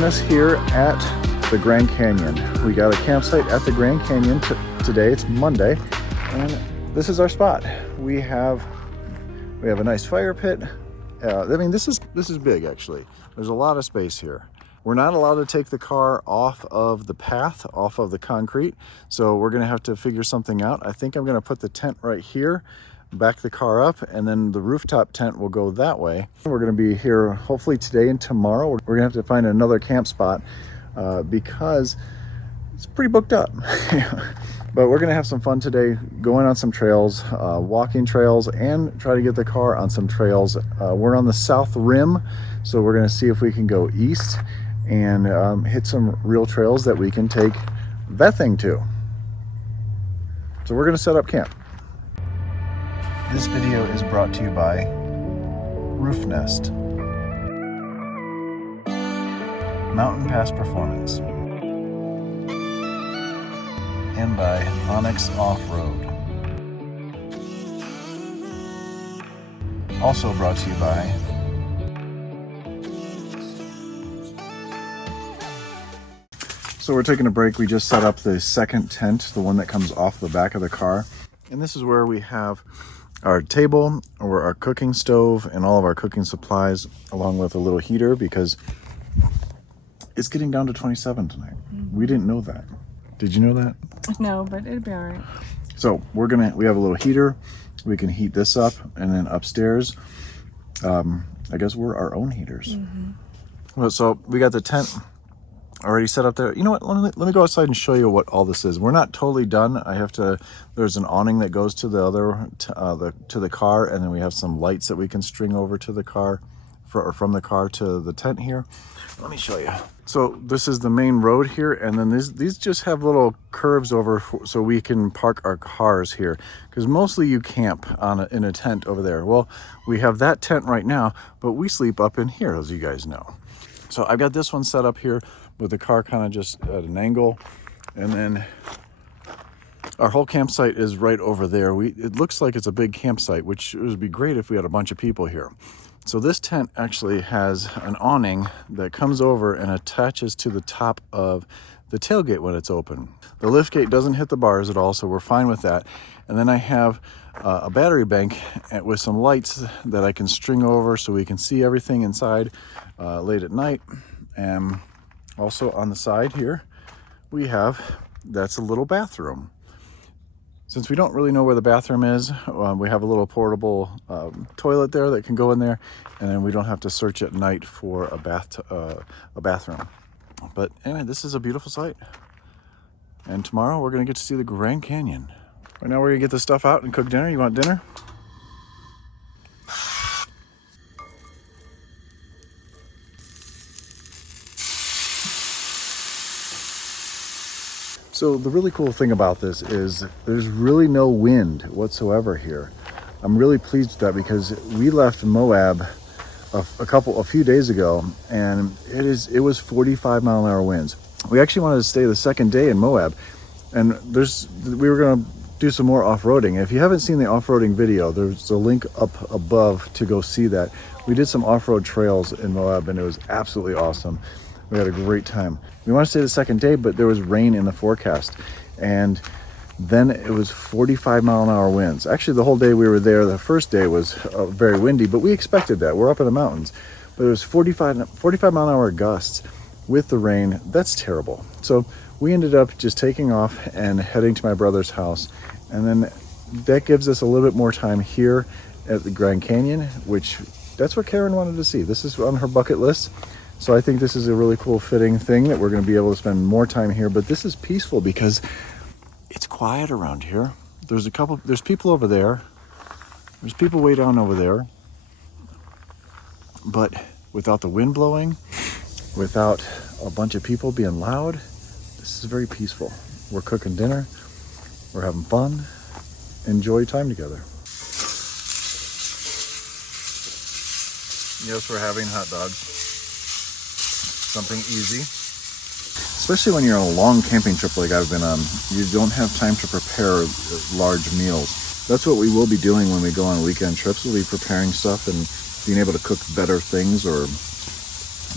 join us here at the Grand Canyon. We got a campsite at the Grand Canyon today. It's Monday, and this is our spot. We have a nice fire pit. I mean, this is big actually. There's a lot of space here. We're not allowed to take the car off of the path, off of the concrete, so we're gonna have to figure something out. I think I'm gonna put the tent right here, back the car up, and then the rooftop tent will go that way. We're gonna be here hopefully today and tomorrow. We're gonna have to find another camp spot because it's pretty booked up. But we're gonna have some fun today, going on some trails, walking trails, and try to get the car on some trails. We're on the south rim, so we're gonna see if we can go east and hit some real trails that we can take that thing to. So we're gonna set up camp. This video is brought to you by Roof Nest, MountainPass Performance, and by Onyx Off-Road. Also brought to you by So we're taking a break. We just set up the second tent, the one that comes off the back of the car. And this is where we have our table, or our cooking stove, and all of our cooking supplies, along with a little heater, because it's getting down to 27 tonight. We didn't know that. Did you know that? No, but it'll be all right. So we have a little heater. We can heat this up, and then upstairs, I guess we're our own heaters. Well, so we got the tent already set up there. You know what, let me go outside and show you what all this is. We're not totally done. There's an awning that goes to the car, and then we have some lights that we can string over to the car, from the car to the tent here. Let me show you. So this is the main road here, and then these just have little curves over so we can park our cars here, because mostly you camp in a tent over there. Well, we have that tent right now, but we sleep up in here, as you guys know. So I've got this one set up here with the car kind of just at an angle, and then our whole campsite is right over there. It looks like it's a big campsite, which would be great if we had a bunch of people here. So this tent actually has an awning that comes over and attaches to the top of the tailgate when it's open. The lift gate doesn't hit the bars at all, so we're fine with that. And then I have a battery bank with some lights that I can string over so we can see everything inside late at night. And also on the side here, that's a little bathroom. Since we don't really know where the bathroom is, we have a little portable toilet there that can go in there, and then we don't have to search at night for a bathroom. But anyway, this is a beautiful sight. And tomorrow we're gonna get to see the Grand Canyon. Right now we're gonna get this stuff out and cook dinner. You want dinner? So the really cool thing about this is there's really no wind whatsoever here. I'm really pleased with that, because we left Moab a few days ago, and it was 45-mile-an-hour winds. We actually wanted to stay the second day in Moab, and we were going to do some more off-roading. If you haven't seen the off-roading video, there's a link up above to go see that. We did some off-road trails in Moab, and it was absolutely awesome. We had a great time. We want to stay the second day, but there was rain in the forecast, and then it was 45-mile-an-hour winds. Actually, the whole day we were there, the first day was very windy, but we expected that. We're up in the mountains. But it was 45-mile-an-hour gusts with the rain. That's terrible. So we ended up just taking off and heading to my brother's house, and then that gives us a little bit more time here at the Grand Canyon, which that's what Karen wanted to see. This is on her bucket list. So I think this is a really cool fitting thing that we're going to be able to spend more time here. But this is peaceful because it's quiet around here. There's people over there. There's people way down over there. But without the wind blowing, without a bunch of people being loud, this is very peaceful. We're cooking dinner. We're having fun. Enjoy time together. Yes, we're having hot dogs. Something easy. Especially when you're on a long camping trip like I've been on, you don't have time to prepare large meals. That's what we will be doing when we go on weekend trips. We'll be preparing stuff and being able to cook better things or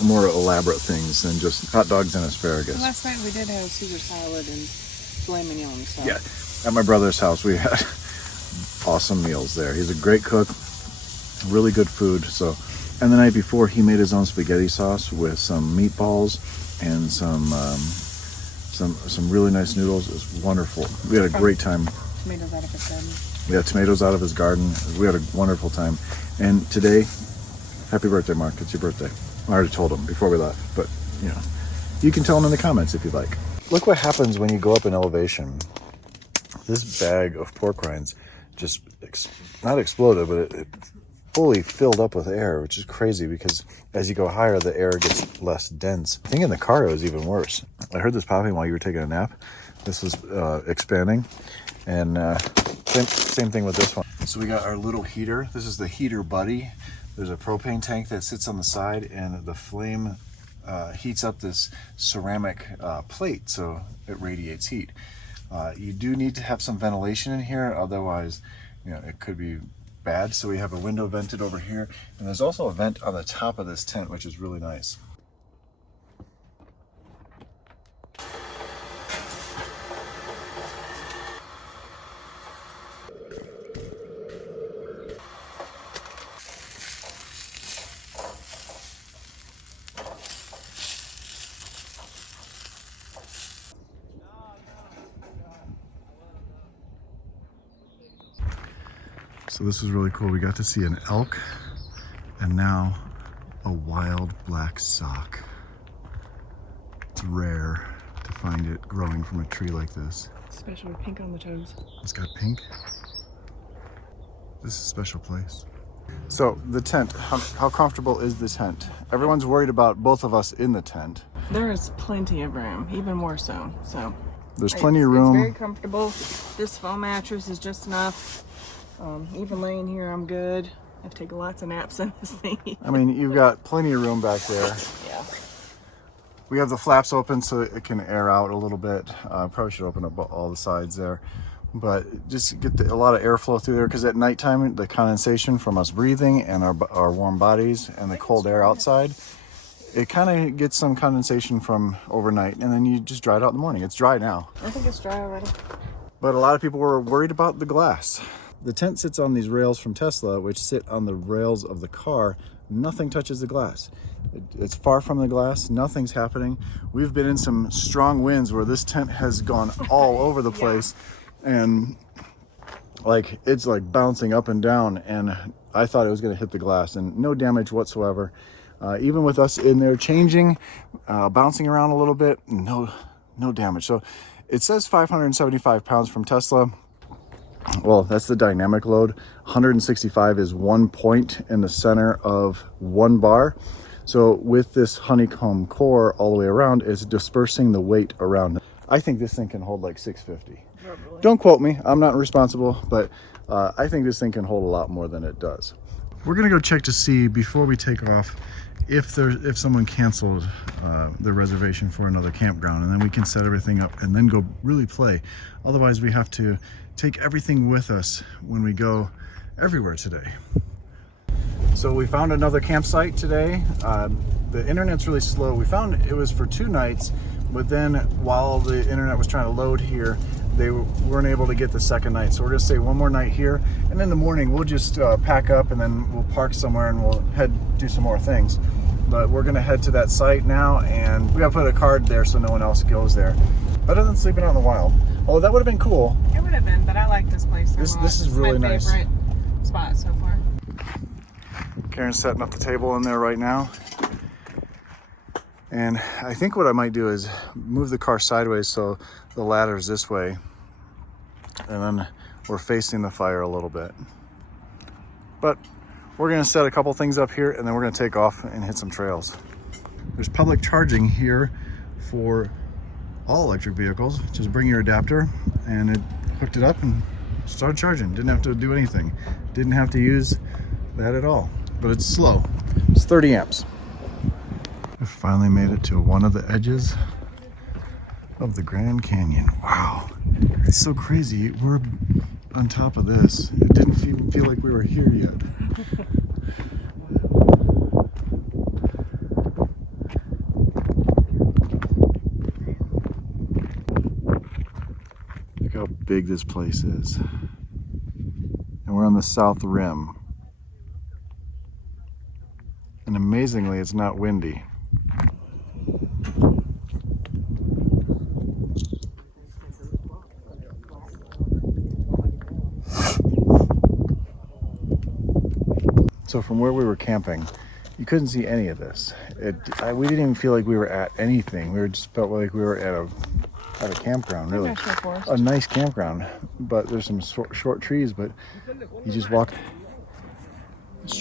more elaborate things than just hot dogs and asparagus. Last night we did have Caesar salad and filet mignon. So. Yeah, at my brother's house we had awesome meals there. He's a great cook, really good food. So, and the night before he made his own spaghetti sauce with some meatballs and some really nice noodles. It was wonderful. We had a great time. Tomatoes out of his garden. We had tomatoes out of his garden. We had a wonderful time. And today, happy birthday, Mark. It's your birthday. I already told him before we left, but you know, you can tell him in the comments if you'd like. Look what happens when you go up in elevation. This bag of pork rinds just not exploded, but it fully filled up with air, which is crazy because as you go higher, the air gets less dense. I think in the car it was even worse. I heard this popping while you were taking a nap. This was expanding, and same thing with this one. So we got our little heater. This is the heater buddy. There's a propane tank that sits on the side, and the flame heats up this ceramic plate, so it radiates heat. You do need to have some ventilation in here, otherwise, you know, it could be bad. So we have a window vented over here, and there's also a vent on the top of this tent, which is really nice. So this is really cool. We got to see an elk and now a wild black sock. It's rare to find it growing from a tree like this. Especially with pink on the toes. It's got pink. This is a special place. So the tent, how comfortable is the tent? Everyone's worried about both of us in the tent. There is plenty of room, even more so. So there's plenty of room. It's very comfortable. This foam mattress is just enough. Even laying here, I'm good. I've taken lots of naps in this thing. I mean, you've got plenty of room back there. Yeah. We have the flaps open so it can air out a little bit. Probably should open up all the sides there. But just get a lot of airflow through there, because at nighttime, the condensation from us breathing and our warm bodies and the cold air outside, it kind of gets some condensation from overnight, and then you just dry it out in the morning. It's dry now. I think it's dry already. But a lot of people were worried about the glass. The tent sits on these rails from Tesla, which sit on the rails of the car. Nothing touches the glass. It's far from the glass. Nothing's happening. We've been in some strong winds where this tent has gone all over the place, and like it's like bouncing up and down, and I thought it was going to hit the glass, and no damage whatsoever. Even with us in there changing, bouncing around a little bit, no damage. So it says 575 pounds from Tesla. Well, that's the dynamic load. 165 is 1 point in the center of one bar. So with this honeycomb core all the way around, it's dispersing the weight around. I think this thing can hold like 650. Probably. Don't quote me, I'm not responsible, but I think this thing can hold a lot more than it does. We're gonna go check to see before we take off if someone canceled their reservation for another campground, and then we can set everything up and then go really play. Otherwise, we have to take everything with us when we go everywhere today. So we found another campsite today. The internet's really slow. We found it was for 2 nights, but then while the internet was trying to load here, they weren't able to get the second night. So we're gonna stay one more night here, and in the morning we'll just pack up and then we'll park somewhere and we'll do some more things. But we're gonna head to that site now, and we gotta put a card there so no one else goes there. Better than sleeping out in the wild. Oh, that would have been cool. It would have been, but I like this place. This is really nice. My favorite spot so far. Karen's setting up the table in there right now. And I think what I might do is move the car sideways so the ladder's this way, and then we're facing the fire a little bit. But we're gonna set a couple things up here, and then we're gonna take off and hit some trails. There's public charging here for all electric vehicles. Just bring your adapter, and it hooked it up and started charging. Didn't have to do anything. Didn't have to use that at all. But it's slow. It's 30 amps. We finally made it to one of the edges of the Grand Canyon. Wow, it's so crazy. We're on top of this. It didn't feel like we were here yet. big this place is. And we're on the south rim. And amazingly, it's not windy. So from where we were camping, you couldn't see any of this. We didn't even feel like we were at anything. We just felt like we were at a campground, really. A nice campground. But there's some short trees, but you just walk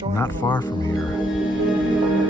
not far from here.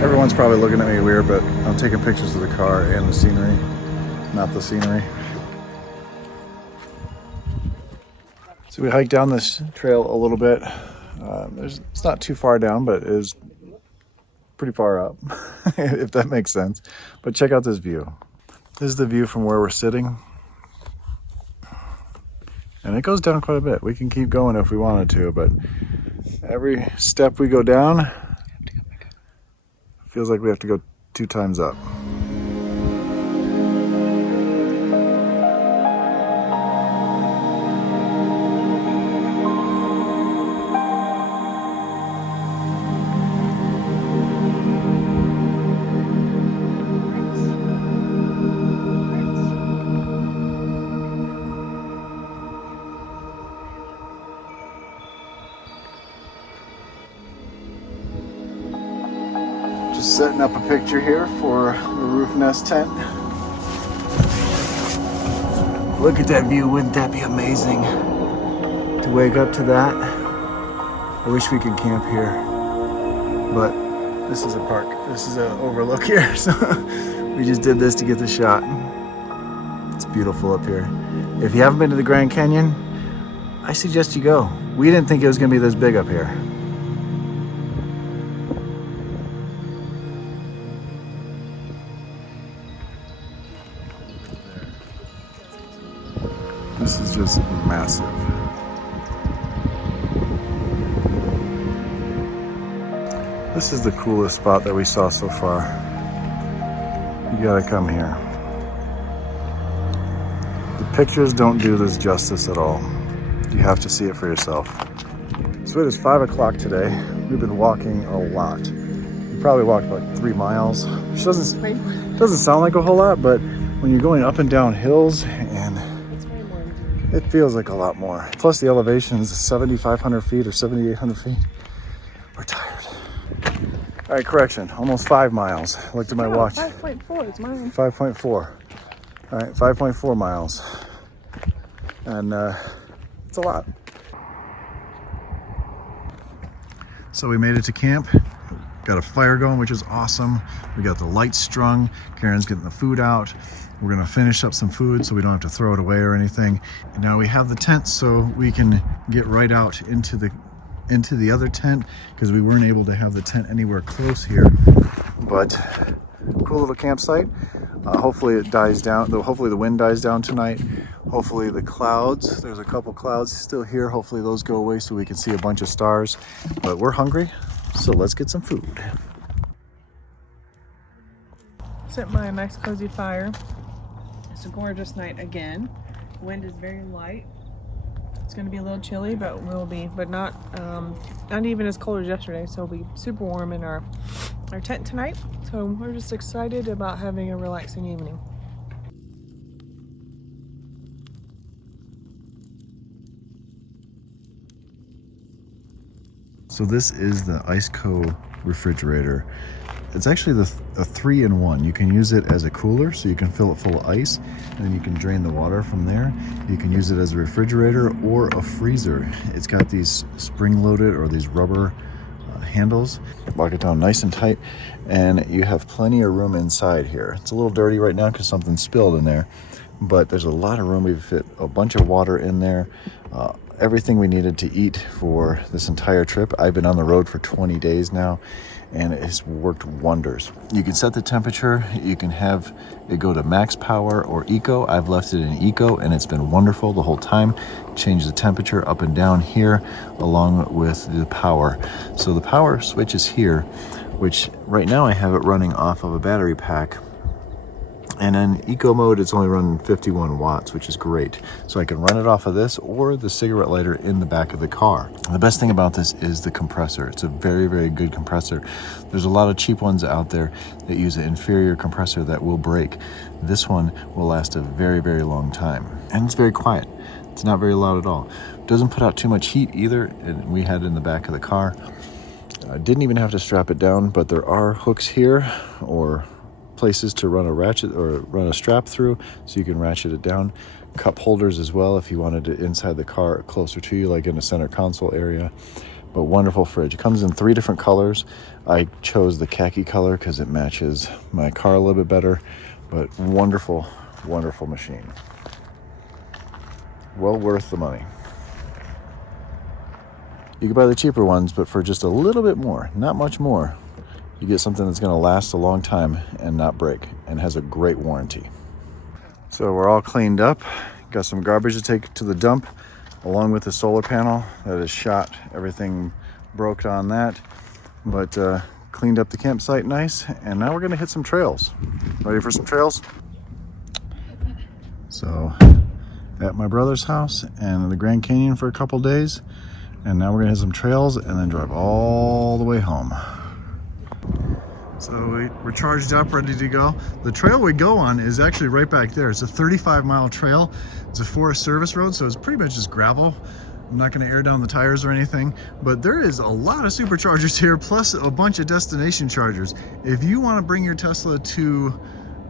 Everyone's probably looking at me weird, but I'm taking pictures of the car and the scenery, not the scenery. So we hiked down this trail a little bit. It's not too far down, but it is pretty far up, if that makes sense. But check out this view. This is the view from where we're sitting. And it goes down quite a bit. We can keep going if we wanted to, but every step we go down, feels like we have to go 2 times up. Setting up a picture here for the roof nest tent. Look at that view, wouldn't that be amazing? To wake up to that. I wish we could camp here, but this is a park. This is an overlook here, so we just did this to get the shot. It's beautiful up here. If you haven't been to the Grand Canyon, I suggest you go. We didn't think it was gonna be this big up here. This is just massive. This is the coolest spot that we saw so far. You gotta come here. The pictures don't do this justice at all. You have to see it for yourself. So it is 5 o'clock today. We've been walking a lot. We probably walked like 3 miles, which doesn't sound like a whole lot, but when you're going up and down hills, and it feels like a lot more. Plus the elevation is 7,500 feet or 7,800 feet. We're tired. All right, correction, almost 5 miles. I looked at my watch. 5.4 is mine. 5.4. All right, 5.4 miles. And it's a lot. So we made it to camp. Got a fire going, which is awesome. We got the lights strung. Karen's getting the food out. We're gonna finish up some food so we don't have to throw it away or anything. And now we have the tent so we can get right out into the into the other tent because we weren't able to have the tent anywhere close here. But cool little campsite. Hopefully it dies down. Hopefully the wind dies down tonight. Hopefully the clouds, there's a couple clouds still here. Hopefully those go away so we can see a bunch of stars. But we're hungry, so let's get some food. Set my nice cozy fire. It's a gorgeous night again. Wind is very light. It's going to be a little chilly, but not even as cold as yesterday. So it'll be super warm in our tent tonight. So we're just excited about having a relaxing evening. So this is the ICECO refrigerator. It's actually a 3-in-1. You can use it as a cooler, so you can fill it full of ice, and then you can drain the water from there. You can use it as a refrigerator or a freezer. It's got these spring-loaded or these rubber handles. Lock it down nice and tight, and you have plenty of room inside here. It's a little dirty right now because something spilled in there, but there's a lot of room. We've fit a bunch of water in there. Everything we needed to eat for this entire trip. I've been on the road for 20 days now, and it has worked wonders. You can set the temperature. You can have it go to max power or eco. I've left it in eco, and it's been wonderful the whole time. Change the temperature up and down here along with the power. So the power switch is here, which right now I have it running off of a battery pack. And in eco mode, it's only running 51 watts, which is great. So I can run it off of this or the cigarette lighter in the back of the car. The best thing about this is the compressor. It's a very, very good compressor. There's a lot of cheap ones out there that use an inferior compressor that will break. This one will last a very, very long time. And it's very quiet. It's not very loud at all. It doesn't put out too much heat either. And we had it in the back of the car. I didn't even have to strap it down, but there are hooks here or places to run a ratchet or run a strap through, so you can ratchet it down. Cup holders as well if you wanted it inside the car closer to you, like in the center console area. But wonderful fridge. It comes in 3 different colors. I chose the khaki color because it matches my car a little bit better, but wonderful, wonderful machine. Well worth the money. You can buy the cheaper ones, but for just a little bit more, not much more, you get something that's going to last a long time and not break, and has a great warranty. So we're all cleaned up. Got some garbage to take to the dump, along with the solar panel that is shot. Everything broke on that, but cleaned up the campsite nice, and now we're going to hit some trails. Ready for some trails? So at my brother's house and in the Grand Canyon for a couple days, and now we're going to hit some trails and then drive all the way home. So we're charged up, ready to go. The trail we go on is actually right back there. It's a 35-mile trail. It's a Forest Service road, so it's pretty much just gravel. I'm not going to air down the tires or anything, but there is a lot of superchargers here, plus a bunch of destination chargers. If you want to bring your Tesla to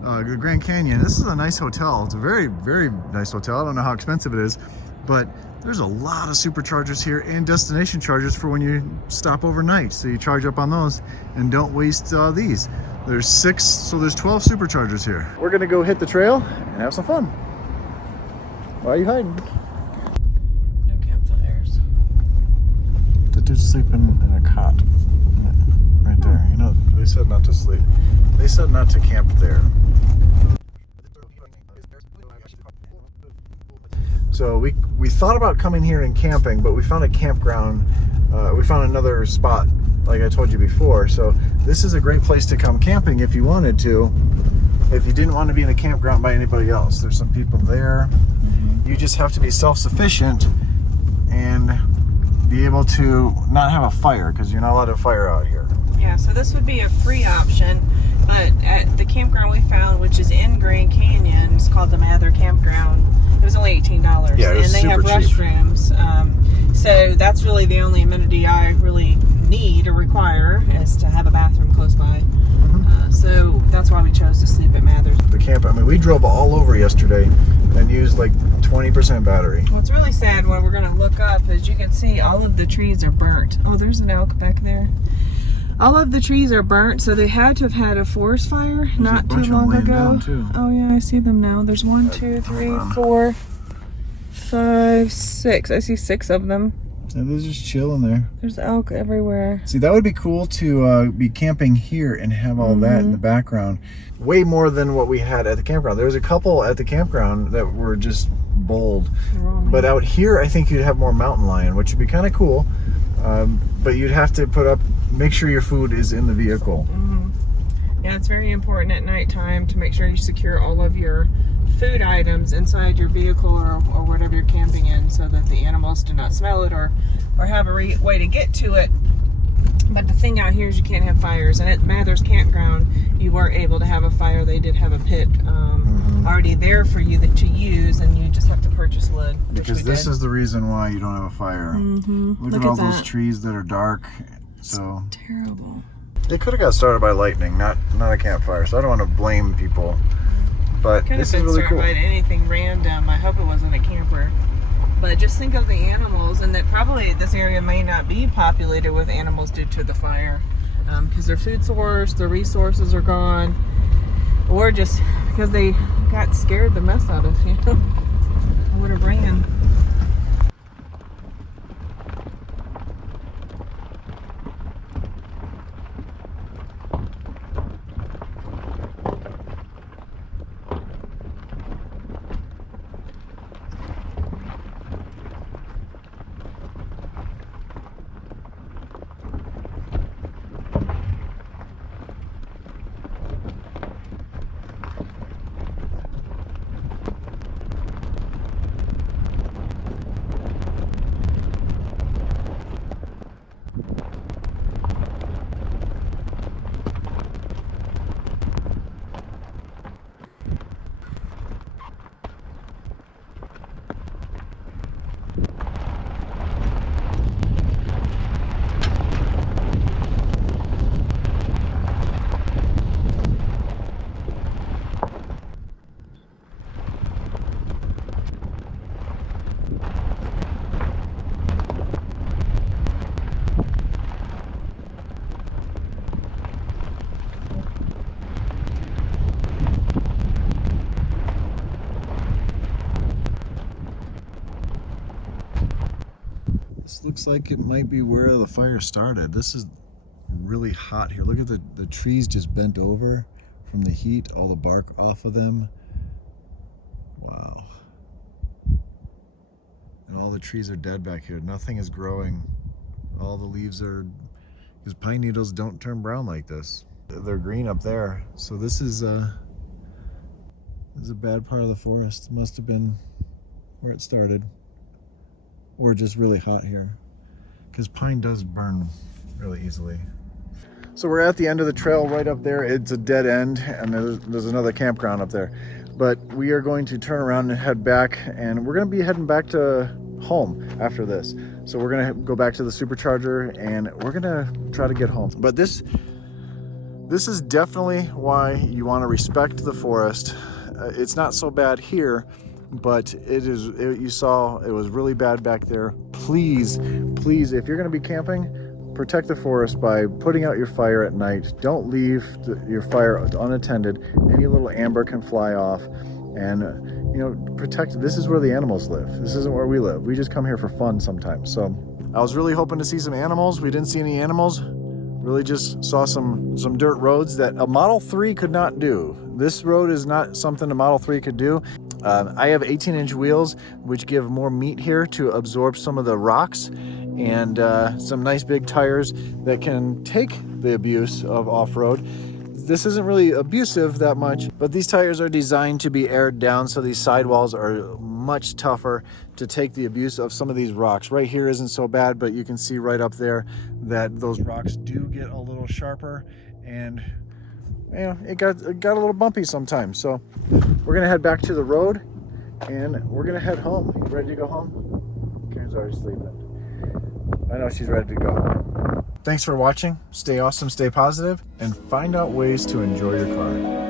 the Grand Canyon, this is a nice hotel. It's a very, very nice hotel. I don't know how expensive it is, but there's a lot of superchargers here and destination chargers for when you stop overnight. So you charge up on those and don't waste these. There's 6, so there's 12 superchargers here. We're gonna go hit the trail and have some fun. Why are you hiding? No campfires. The dude's sleeping in a cot right there. You know, they said not to sleep. They said not to camp there. So we thought about coming here and camping, but we found a campground. We found another spot, like I told you before. So this is a great place to come camping if you wanted to, if you didn't want to be in a campground by anybody else. There's some people there. Mm-hmm. You just have to be self-sufficient and be able to not have a fire, because you're not allowed to fire out here. Yeah, so this would be a free option, but at the campground we found, which is in Grand Canyon, it's called the Mather Campground. It was only $18. Yeah, it was and they have restrooms. So that's really the only amenity I really need or require, is to have a bathroom close by. Mm-hmm. So that's why we chose to sleep at Mather's. The camp, I mean, we drove all over yesterday and used like 20% battery. What's really sad, what we're going to look up, is you can see all of the trees are burnt. Oh, there's an elk back there. All of the trees are burnt, so they had to have had a forest fire not too long ago. Oh yeah, I see them now. There's 1, 2, 3, 4, 5, 6. I see 6 of them. And they're just chilling there. There's elk everywhere. See, that would be cool to be camping here and have all that in the background. Way more than what we had at the campground. There was a couple at the campground that were just bold. But out here, I think you'd have more mountain lion, which would be kind of cool. But you'd have to make sure your food is in the vehicle. Yeah, it's very important at nighttime to make sure you secure all of your food items inside your vehicle or whatever you're camping in, so that the animals do not smell it or have a way to get to it. But the thing out here is you can't have fires. And at Mather's Campground, you were able to have a fire. They did have a pit already there for you to use, and you just have to purchase wood. Because this is the reason why you don't have a fire. Look at all those trees that are dark. So it's terrible. They could have got started by lightning, not a campfire. So I don't want to blame people. But this is really cool. By anything random. I hope it wasn't a camper. But just think of the animals, and that probably this area may not be populated with animals due to the fire, because their food source, their resources are gone, or just because they got scared the mess out of you. Would have ran. Looks like it might be where the fire started. This is really hot here. Look at the trees just bent over from the heat, all the bark off of them. Wow. And all the trees are dead back here. Nothing is growing. All the leaves are, because pine needles don't turn brown like this. They're green up there. So this is a bad part of the forest. Must have been where it started. Or just really hot here, because pine does burn really easily. So we're at the end of the trail right up there. It's a dead end, and there's another campground up there. But we are going to turn around and head back, and we're going to be heading back to home after this. So we're going to go back to the supercharger, and we're going to try to get home. But this is definitely why you want to respect the forest. It's not so bad here, but you saw it was really bad back there. Please, if you're going to be camping, protect the forest by putting out your fire at night. Don't leave your fire unattended. Any little amber can fly off, and protect. This is where the animals live. This isn't where we live. We just come here for fun sometimes. So I was really hoping to see some animals. We didn't see any animals. Really just saw some dirt roads that a Model 3 could not do. This road is not something a Model 3 could do. I have 18-inch wheels, which give more meat here to absorb some of the rocks, and some nice big tires that can take the abuse of off-road. This isn't really abusive that much, but these tires are designed to be aired down, so these sidewalls are much tougher to take the abuse of some of these rocks. Right here isn't so bad, but you can see right up there that those rocks do get a little sharper, and it got a little bumpy sometimes. So we're gonna head back to the road, and we're gonna head home. You ready to go home? Karen's already sleeping. I know she's ready to go home. Thanks for watching. Stay awesome, stay positive, and find out ways to enjoy your car.